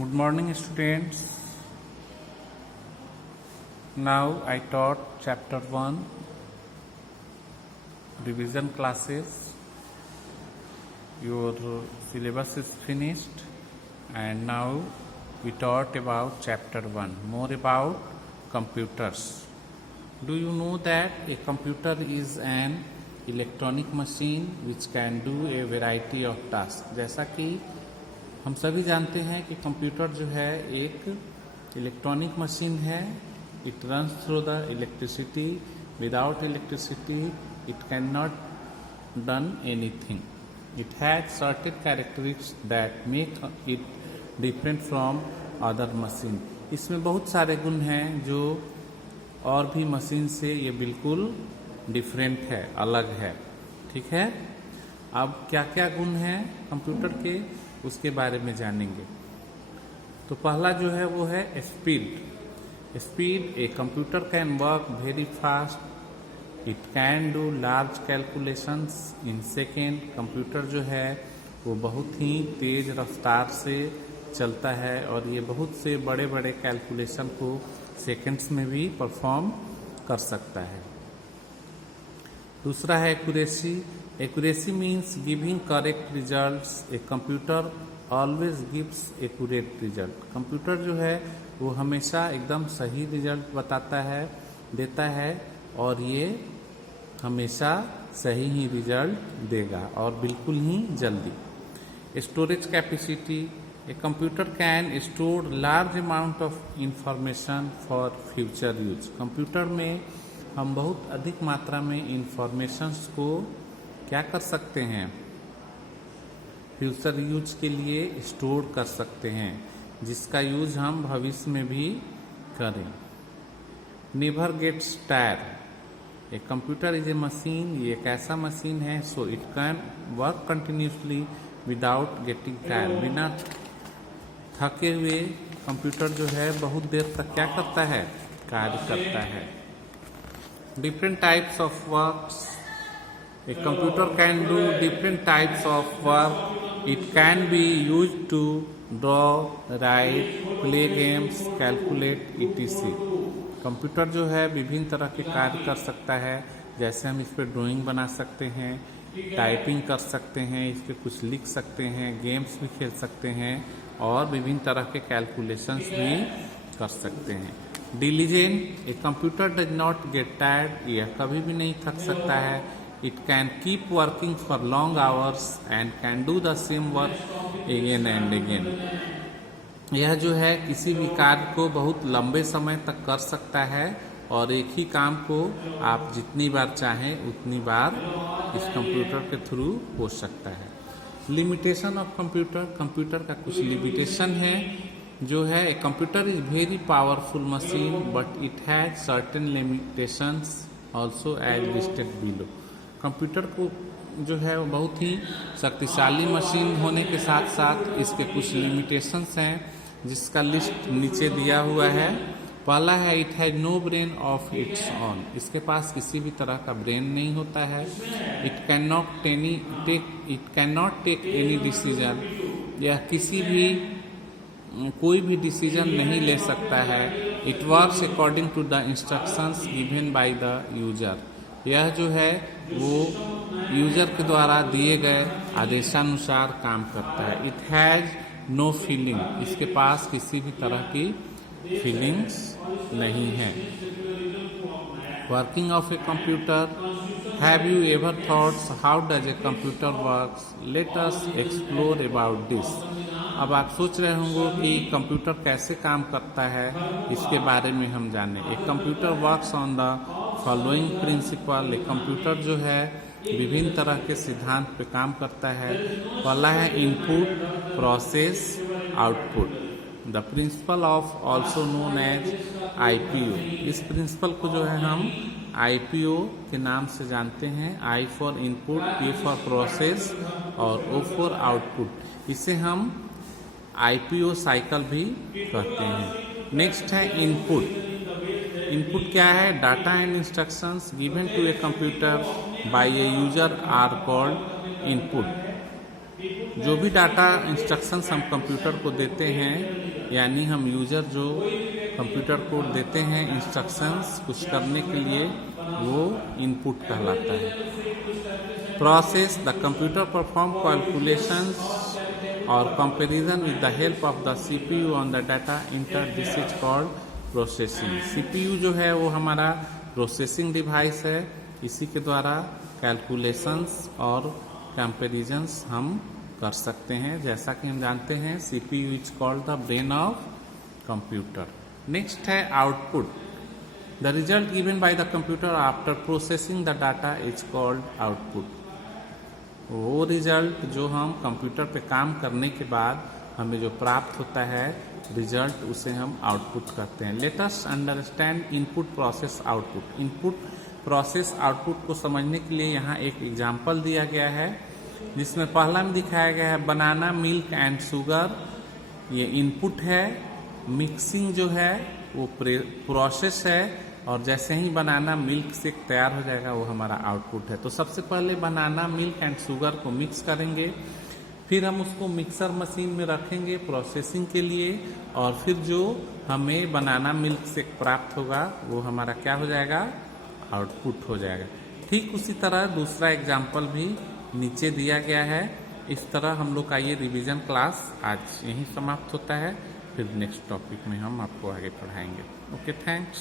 Good morning, students. Now I taught chapter 1, revision classes. Your syllabus is finished, and now we taught about chapter 1, more about computers. Do you know that a computer is an electronic machine which can do a variety of tasks? जैसा कि हम सभी जानते हैं कि computer जो है एक इलेक्ट्रॉनिक मशीन है. It runs through the electricity. Without electricity it can not done anything. It has certain characteristics that make it different from other machine. इसमें बहुत सारे गुण हैं जो और भी मशीन से ये बिल्कुल डिफरेंट है, अलग है. ठीक है, अब क्या क्या गुण हैं कंप्यूटर के उसके बारे में जानेंगे. तो पहला जो है वो है speed. Speed, a computer can work very fast. It can do large calculations in second. Computer जो है वो बहुत ही तेज रफ्तार से चलता है और ये बहुत से बड़े बड़े कैलकुलेशन को सेकेंड्स में भी परफॉर्म कर सकता है. दूसरा है accuracy. Accuracy means giving correct results. A computer always gives accurate result. Computer जो है वो हमेशा एकदम सही रिजल्ट बताता है, देता है और ये हमेशा सही ही रिजल्ट देगा और बिल्कुल ही जल्दी. Storage capacity. A computer can store large amount of information for future use. Computer में हम बहुत अधिक मात्रा में इंफॉर्मेशंस को क्या कर सकते हैं, फ्यूचर यूज के लिए स्टोर कर सकते हैं, जिसका यूज हम भविष्य में भी करें. Never gets tire. A computer is a machine. ये एक ऐसा मशीन है so it can work continuously without getting tire. बिना थके हुए कंप्यूटर जो है बहुत देर तक क्या करता है, कार्य करता है. Different types of works. A computer can do different types of work. It can be used to draw, write, play games, calculate, etc. Computer जो है विभिन्न तरह के कार्य कर सकता है. जैसे हम इस पर ड्राइंग बना सकते हैं, टाइपिंग कर सकते हैं, इस पर कुछ लिख सकते हैं, गेम्स भी खेल सकते हैं और विभिन्न तरह के कैलकुलेशंस भी कर सकते हैं. Diligent. A computer does not get tired. यह कभी भी नहीं थक सकता है. It can keep working for long hours and can do the same work again and again. यह जो है किसी भी कार्य को बहुत लंबे समय तक कर सकता है और एक ही काम को आप जितनी बार चाहें उतनी बार इस कंप्यूटर के थ्रू हो सकता है. Limitation of computer. कंप्यूटर का कुछ लिमिटेशन है जो है a computer is very powerful machine but it has certain limitations also as listed below. Computer को जो है वो बहुत ही शक्तिशाली मशीन होने के साथ साथ इसके कुछ लिमिटेशंस हैं जिसका लिस्ट नीचे दिया हुआ है. पहला है it has no brain of its own. इसके पास किसी भी तरह का ब्रेन नहीं होता है. It can not take any decision. यह किसी भी कोई भी डिसीजन नहीं ले सकता है. It works according to the instructions given by the user. यह जो है वो यूजर के द्वारा दिए गए आदेशानुसार काम करता है. It has no feeling. इसके पास किसी भी तरह की फीलिंग्स नहीं है. Working of a computer. Have you ever thoughts how does a computer works? Let us explore about this. अब आप सोच रहे होंगे कि कंप्यूटर कैसे काम करता है, इसके बारे में हम जानें. A computer works on the following principle. एक कंप्यूटर जो है विभिन्न तरह के सिद्धांत पे काम करता है. पहला है input, process, output. The principle of also known as IPO. इस प्रिंसिपल को जो है हम आईपीओ के नाम से जानते हैं. I for input, P for process और ओ फॉर आउटपुट. इसे हम आईपीओ साइकिल भी कहते हैं. नेक्स्ट है इनपुट. इनपुट क्या है? Data and instructions given to a computer by a user are called input. जो भी डाटा इंस्ट्रक्शंस हम कंप्यूटर को देते हैं, यानी हम यूजर जो कंप्यूटर को देते हैं इंस्ट्रक्शंस कुछ करने के लिए, वो इनपुट कहलाता है। Process the computer perform calculations और comparison with the help of the CPU on the data enter, this is called processing. CPU जो है वो हमारा प्रोसेसिंग डिवाइस है, इसी के द्वारा कैलकुलेशंस और कंपैरिजंस हम कर सकते हैं। जैसा कि हम जानते हैं CPU is called the brain of computer. Next है output. The result given by the computer after processing the data is called output. वो रिजल्ट जो हम कंप्यूटर पे काम करने के बाद हमें जो प्राप्त होता है रिजल्ट, उसे हम आउटपुट कहते हैं। Let us understand input process output. Input process output को समझने के लिए यहाँ एक एग्जाम्पल दिया गया है, जिसमें पहला में दिखाया गया है बनाना मिल्क एंड शुगर, ये इनपुट है। मिक्सिंग जो है वो प्रोसेस है, और जैसे ही बनाना मिल्क से तैयार हो जाएगा वो हमारा आउटपुट है। तो सबसे पहले बनाना मिल्क एंड शुगर को मिक्स करेंगे, फिर हम उसको मिक्सर मशीन में रखेंगे प्रोसेसिंग के लिए, और फिर जो हमें बनाना मिल्क से प्राप्त होगा वो हमारा क्या हो जाएगा, आउटपुट हो जाएगा। ठीक उसी तरह दूसरा एग्जाम्पल भी नीचे दिया गया है। इस तरह हम लोग का ये रिवीजन क्लास आज यहीं समाप्त होता है। फिर नेक्स्ट टॉपिक में हम आपको आगे पढ़ाएंगे। Okay, thanks.